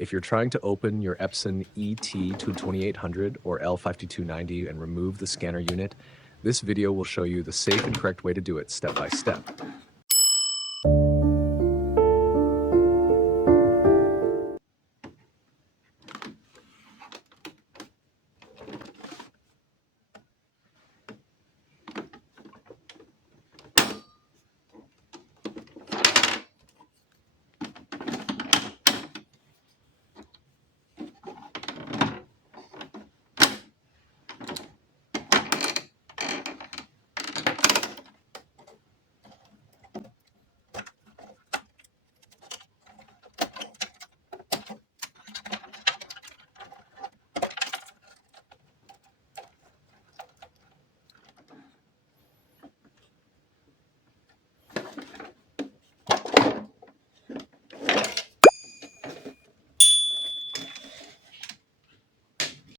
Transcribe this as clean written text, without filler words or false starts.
If you're trying to open your Epson ET-2800 or L5290 and remove the scanner unit, this video will show you the safe and correct way to do it step by step.